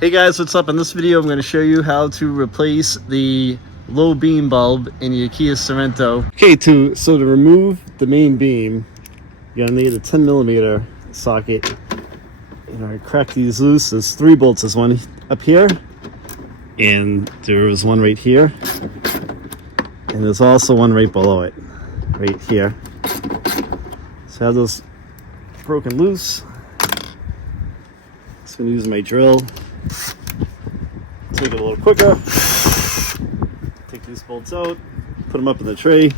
Hey guys, what's up? In this video I'm going to show you how to replace the low beam bulb in your KIA Sorento. Okay, so to remove the main beam, you're going to need a 10mm socket. And I crack these loose. There's 3 bolts. There's one up here, and there's one right here, and there's also one right below it, right here. So I have those broken loose. Just going to use my drill. Take it a little quicker. Take these bolts out, put them up in the tray.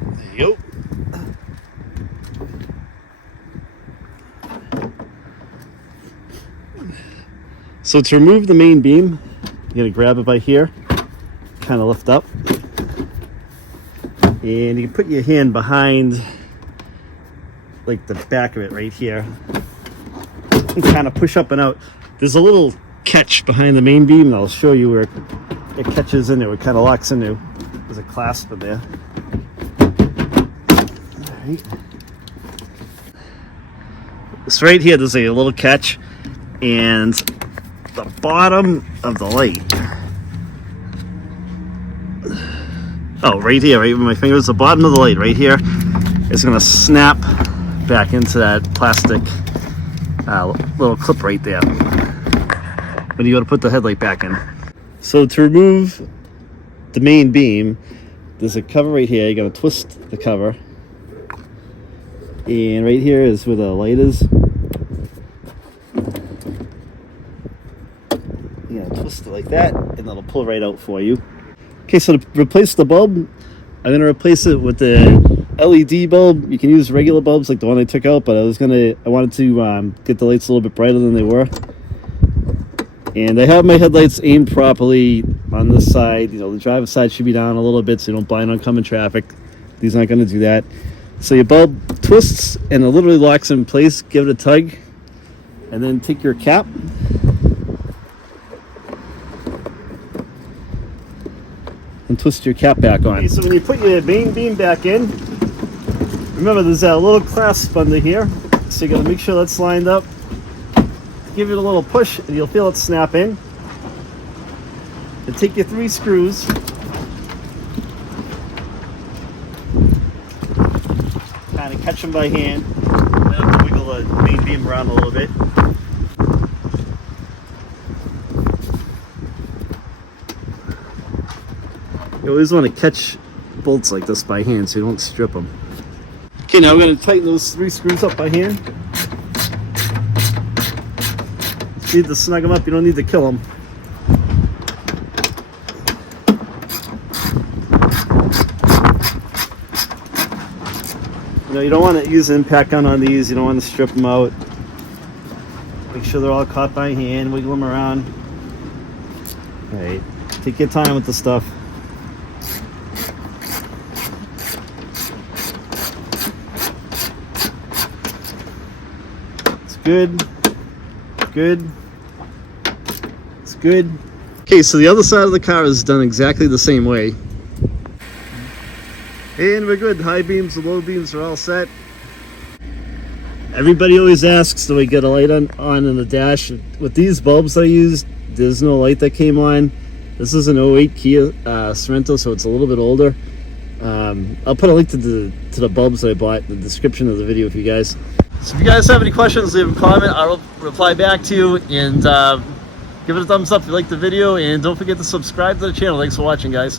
There you go. So to remove the main beam, you're going to grab it by here, kind of lift up. And you can put your hand behind, like the back of it right here, and kind of push up and out. There's a little catch behind the main beam, and I'll show you where it catches in there. It kind of locks into. There's a clasp in there. All right. So right here, there's a little catch, and the bottom of the light. Oh, right here, right with my fingers, the bottom of the light right here is going to snap back into that plastic little clip right there when you go to put the headlight back in. So to remove the main beam, there's a cover right here. You're going to twist the cover, and right here is where the light is. You're going to twist it like that, and it'll pull right out for you. Okay, so to replace the bulb, I'm going to replace it with the LED bulb. You can use regular bulbs like the one I took out, but I wanted to get the lights a little bit brighter than they were. And I have my headlights aimed properly on this side. You know, the driver's side should be down a little bit so you don't blind oncoming traffic. These aren't going to do that. So your bulb twists and it literally locks in place. Give it a tug, and then take your cap. And twist your cap back on. Okay, so when you put your main beam back in, remember there's that little clasp under here, so you got to make sure that's lined up. Give it a little push and you'll feel it snap in. And take your 3 screws, kind of catch them by hand, and then wiggle the main beam around a little bit. You always want to catch bolts like this by hand so you don't strip them. Okay, now we're going to tighten those 3 screws up by hand. You need to snug them up, you don't need to kill them. You know, you don't want to use an impact gun on these, you don't want to strip them out. Make sure they're all caught by hand, wiggle them around. Alright, take your time with the stuff. Good, good, it's good. Okay, so the other side of the car is done exactly the same way. And we're good. High beams and low beams are all set. Everybody always asks, do I get a light on in the dash? With these bulbs I used, there's no light that came on. This is an 08 KIA Sorento, so it's a little bit older. I'll put a link to the bulbs that I bought in the description of the video for you guys. So if you guys have any questions, leave a comment. I'll reply back to you, and give it a thumbs up if you like the video, and don't forget to subscribe to the channel. Thanks for watching, guys.